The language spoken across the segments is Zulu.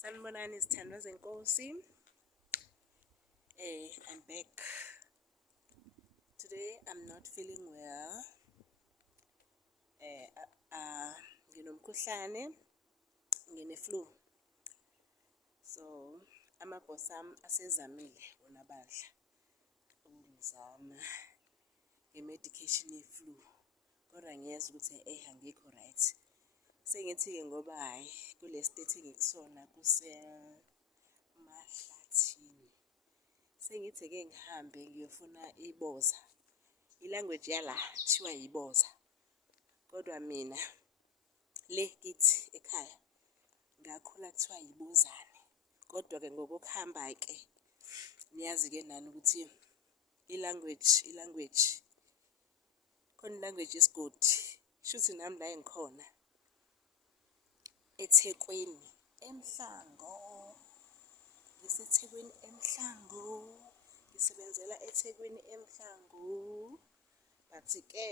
Sanibonani izithandwa zenkosi. I'm back. Today I'm not feeling well. Nginomkhuhlane, ngine-flu. So amabhosi ami asezamile wona badla ukungizama nge-medication ye-flu. Kodwa ngiyeza ukuthi angikho right. Sengithi-ke ngoba hhayi kule state engikusona kusemahlathini. Sengithi-ke ngihambe ngiyofuna iboza. I-language yala kuthiwa yiboza. Kodwa mina le kithi ekhaya ngakhula kuthiwa yibuzane. Kodwa-ke ngokuhamba-ke niyazi-ke nani ukuthi i-language khona i-language yesigodi. Shuthi nami la engikhona eThekwini eMhlango. NgiseThekwini eMhlango. Ngisebenzela eThekwini eMhlango. But-ke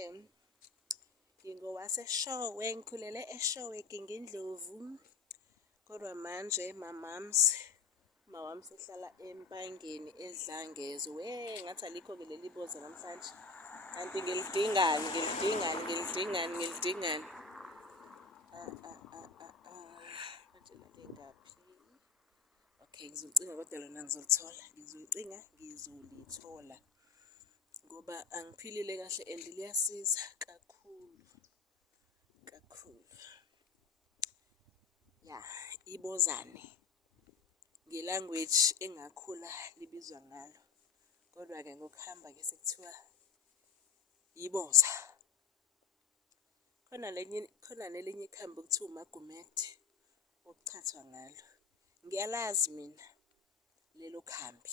ngingowaseshowe, ngikhulele eShowe Gingindlovu. Kodwa manje mawami sehlala eMpangeni eDlangezo. Ngathi alikho-ke leli boza namhlanje. Kanti ngilidingani. Manje lale ngaphi? Okay, ngizolicinga kodwa lona ngizolithola. Ngoba angiphilile kahle and liyasiza kakhulu. Ya, ibozane. Nge-language engakhula libizwa ngalo. Kodwa-ke ngokuhamba-ke sekuthiwa yiboza. Khona nelinye ikhambi okuthiwa umagumede okuchathwa ngalo. Ngiyalazi mina lelo khambi.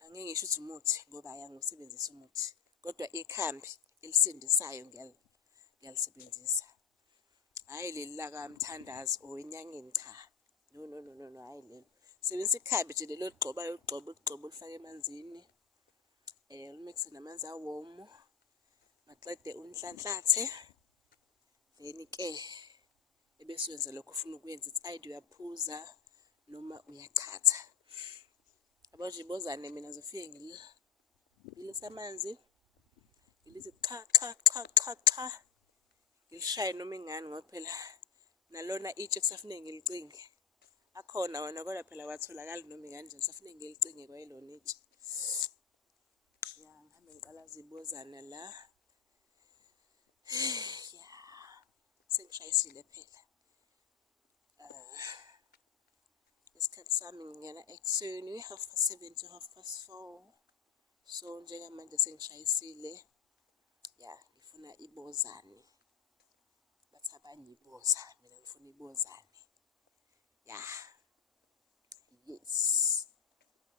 Angeke ngisho ukuthi umuthi ngoba hhayi angiwusebenzisi umuthi. Kodwa ikhambi elisindisayo ngiyalisebenzisa. Hhayi leli lakamthandazi or enyangeni cha. No, hhayi lelo. Sebenzisa ikhambi nje lelo oligxobayo ulifake emanzini. Ulimikse namanzi awomu. Maqede unhlanhlathe. Then-ke ebese wenza lokho ufuna ukwenza. It's either uyaphuza noma uyachatha. Yabo nje ibozane mina ngizofike ngibilise amanzi. Ngilithi xa. Ngilishaye noma ingani ngoba phela nalona itshe kusafuneka ngilicinge. Akhona wona kodwa phela awatholakali noma ikanjani. Kusafuneka ngilicinge kwayilona itshe. Ya, ngihambe ngiqalaza ibozana la. Ya, sengishayisile phela. Isikhathi sami ngingena ekuseni 7:30 to 4:30. So njengamanje sengishayisile. Ya, ngifuna ibozane. Bathi abanye iboza, mina ngifuna ibozane. Ya, yes.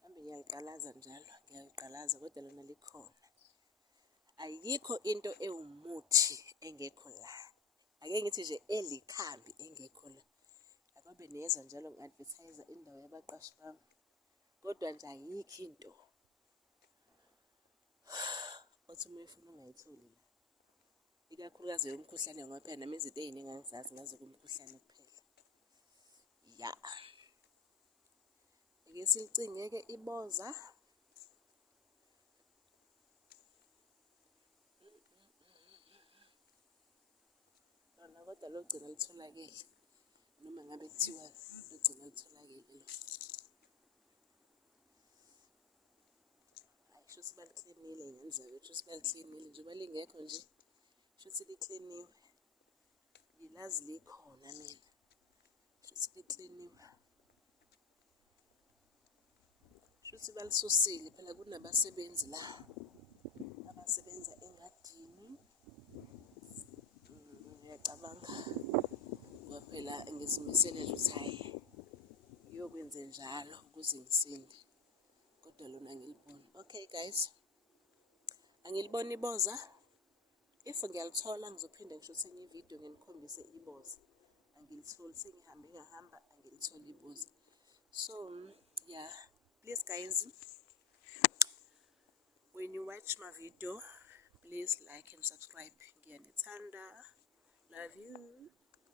Hambe ngiyaliqalaza njalo, ngiyaliqalaza kodwa lona likhona. Ayikho into ewumuthi engekho la. Ake ngithi nje elikhambi engekho la. Ababe niyezwa njalo ngi-advertise indawo yabaqashi bami. Kodwa nje ayikho into othi uma uyifuna ungayitholi la. Ikakhulukazi yomkhuhlane ngoba phela nami izinto ey'ningi angizazi ngazo kumkhuhlane kuphela. Ya. Ake silicinge-ke iboza. Lona kodwa logcina litholakele. Noma ngabe kuthiwa logcina litholakele lo. Hayi shuthi baliklinile ngenzeka shuthi baliklinile njengoba lingekho nje. Shuthi likliniwe. Ngilazi likhona mina. Shuthi likliniwe. Shuthi balisusile phela kunabasebenzi la. Abasebenza engadini. Ngiyacabanga. Ngoba phela ngizimisele nje ukuthi hhayi ngiyokwenze njalo ukuze ngisinde. Kodwa lona angiliboni. Okay guys. Angiliboni iboza. If ngiyalithola ngizophinda ngisho senye ividiyo nginikhombise iboza. Angilitholi ngahamba angilitholi iboza. So yeah, please guys, when you watch my video, please like and subscribe. Ngiyanithanda. Love you.